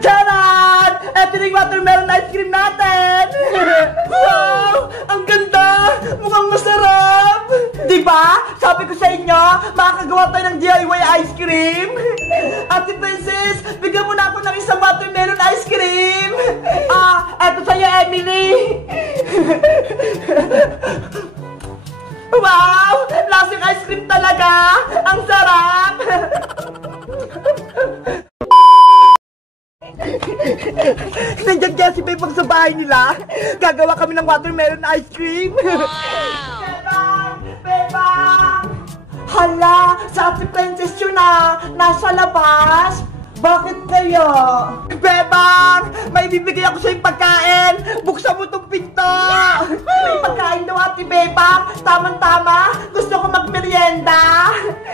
Charan! Eto na yung watermelon ice cream natin! Wow! Ang ganda! Mukhang masarap! Diba? Sabi ko sa inyo, makakagawa tayo ng DIY ice cream! Ate Princess, bigyan mo na ako ng isang watermelon ice cream! Eto sa'yo, Emily! Wow! Lasang ice cream talaga! Ang sarap! Nandiyan kaya si Bebang sa bahay nila. Gagawa kami ng watermelon ice cream. Bebang! Bebang! Hala! Sa Ate Princess yun nasa labas. Bakit kaya? Bebang! May bibigay ako sa'yo pagkain! Buksan mo tong pinto! May pagkain daw, Ate Bebang! Tamang-tama! Gusto ko magmerienda!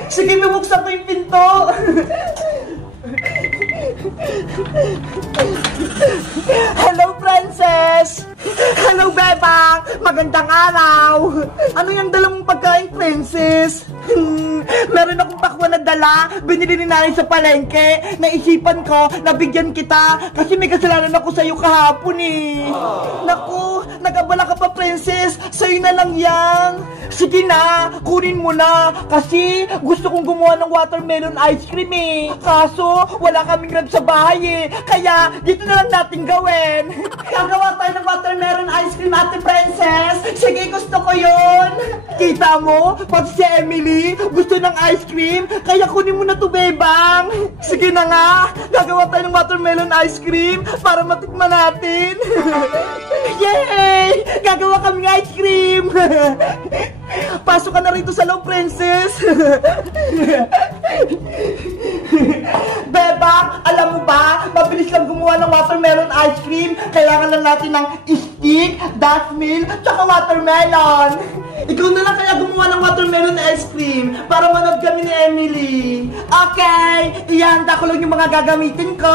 Sige, bubuksan ko yung pinto! Hello, Princess! Hello, Bebang! Magandang araw! Ano yung dala mong pagkain, Princess? Meron akong pakwan na dala. Binili ni nanay sa palengke. Naisipan ko na bigyan kita kasi may kasalanan ako sa'yo kahapon eh. Naku, nag-abala ka pa, Princess. Sa'yo na lang yan. Sige na, kunin mo na. Kasi gusto kong gumawa ng watermelon ice cream eh. Kaso, wala kaming rad sa bahay eh. Kaya, dito na lang natin gawin. Gagawa tayo ng watermelon ice cream, Ate Princess. Sige, gusto ko yun. Kita mo, pati si Emily gusto ng ice cream. Kaya kunin mo na to, Bebang. Sige na nga, gagawa tayo ng watermelon ice cream para matikman natin. Yay! Gagawa kami ng ice cream. Pasok ka na rito sa loob, Princess. Bebang, alam mo ba, mabilis lang gumawa ng watermelon ice cream. Kailangan lang natin ng stick, dustmill, tsaka watermelon. Ikaw na lang kaya gumawa ng watermelon ice cream para manood kami ni Emily. Okay, ihanda ko lang yung mga gagamitin ko.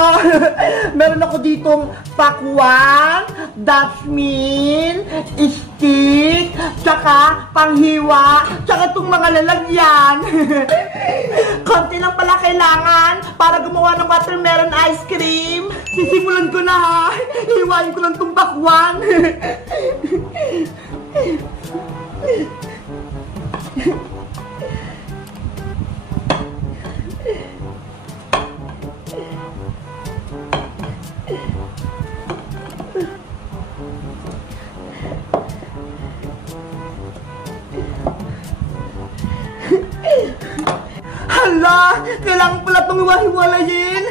Meron ako ditong pakwan, dustmill, stick, tsaka panghiwa, tsaka itong mga lalagyan. Konti lang pala kailangan para gumawa ng watermelon ice cream. Sisimulan ko na ha. Hiwain ko lang itong pakwan. Hala! Kailangan pala itong hiwa-hiwalayin!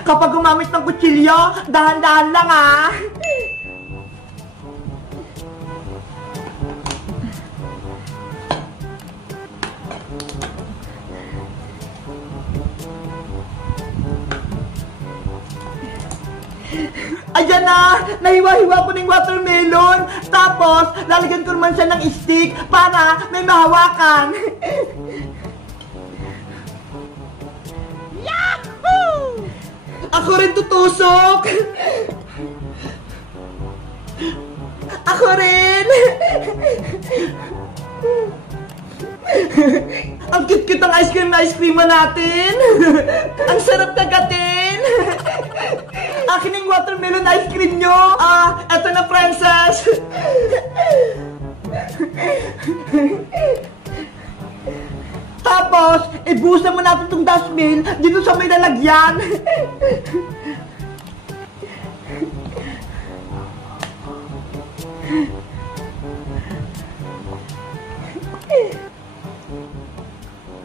Kapag gumamit ng kutsilyo, dahan-dahan lang ah! Ayan na! Nahiwa-hiwa ko ng watermelon. Tapos, lalagyan ko naman siya ng stick para may mahawakan. Yahoo! Ako rin tutusok! Ako rin! Ang cute-cute ang ice cream natin! Ang sarap kagatin! Akin yung watermelon ice cream nyo! Eto na, Princess! Tapos, ibuhusan mo natin itong dustbin dito sa may lalagyan.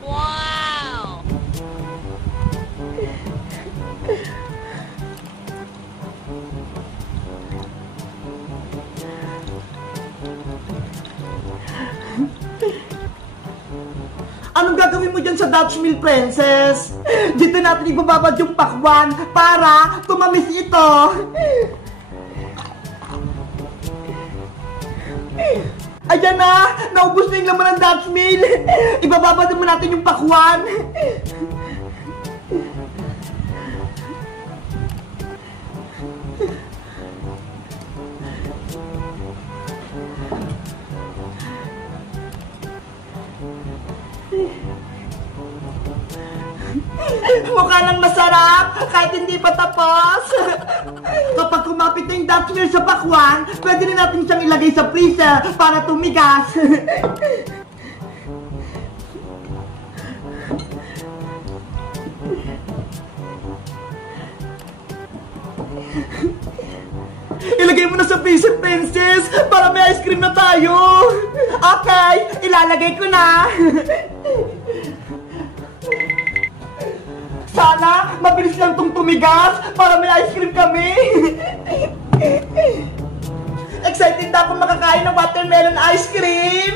Wow! Anong gagawin mo dyan sa Dutch Mill, Princess? Dito natin ibababad yung pakwan para tumamis ito. Ayan na! Naubos na yung laman ng Dutch Mill. Ibababad mo natin yung pakwan. Mukha nang masarap, kahit hindi pa tapos. Kapag kumapit na yung Dutch Mill sa pakwan, pwede rin natin siyang ilagay sa freezer para tumigas. Ilagay mo na sa freezer, princess, para may ice cream na tayo. Okay, ilalagay ko na. Sana mabilis lang tong tumigas para may ice cream kami. Excited na ako makakain ng watermelon ice cream.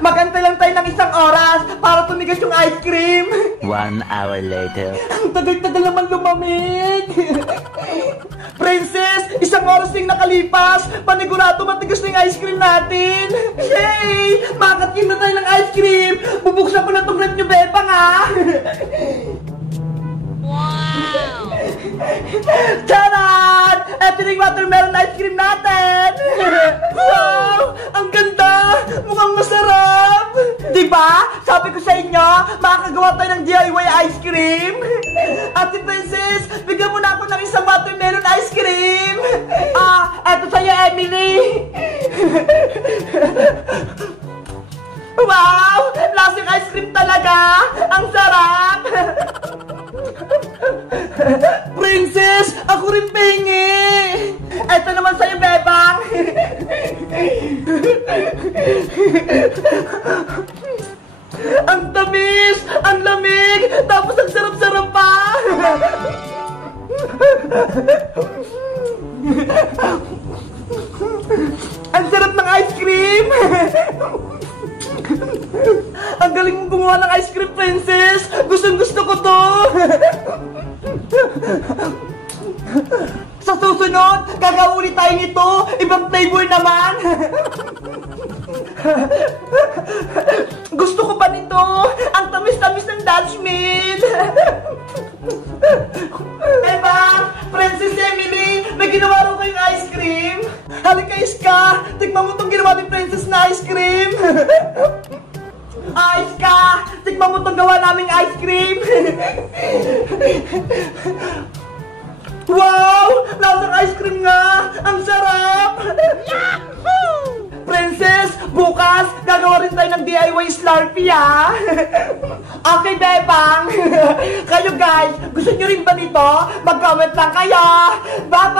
Magantay lang tayo ng 1 oras para tumigas yung ice cream. 1 hour later. Ang tagal-tagal naman lumamig. Princess, 1 oras din nakalipas. Panigurado matigas na yung ice cream natin. Yay! Makakatin na tayo ng ice cream. Bubuksan ko na itong red nyo, Bebang, ha? Wow! Charan! Eto na yung watermelon ice cream natin! Wow! Ang ganda! Mukhang masarap! Diba? Sabi ko sa inyo, makakagawa tayo ng DIY ice cream! Ate Princess, bigyan mo na ako ng 1 watermelon ice cream! Eto sa'yo, Emily! Wow! Lasing ice cream talaga! Ang sarap! Princess! Ako rin pengi! Eto naman sa'yo, Bebang! Ang tamis! Ang lamig! Tapos ang sarap-sarap pa! Ang sarap ng ice cream! Ang galing mong gumawa ng ice cream, Princess! Gustong-gusto ko to! Sa susunod, gagawin tayo nito! Ibang flavor naman! Gusto ko pa nito! Ang tamis-tamis ng Dutch Mill! Diba? Princess Emily, may ginawa rin kayong ice cream? Halika, Iska! Tikman mo itong ginawa ni Princess na ice cream! Iska! Tikman mo itong gawa naming ice cream! Wow! Lasang ice cream nga! Ang sarap! Yahoo! Princess, bukas, gagawa rin tayo ng DIY Slurpee, ha? Okay, Bebang! Kayo guys, gusto nyo rin ba nito? Mag-comment lang kayo! Bye!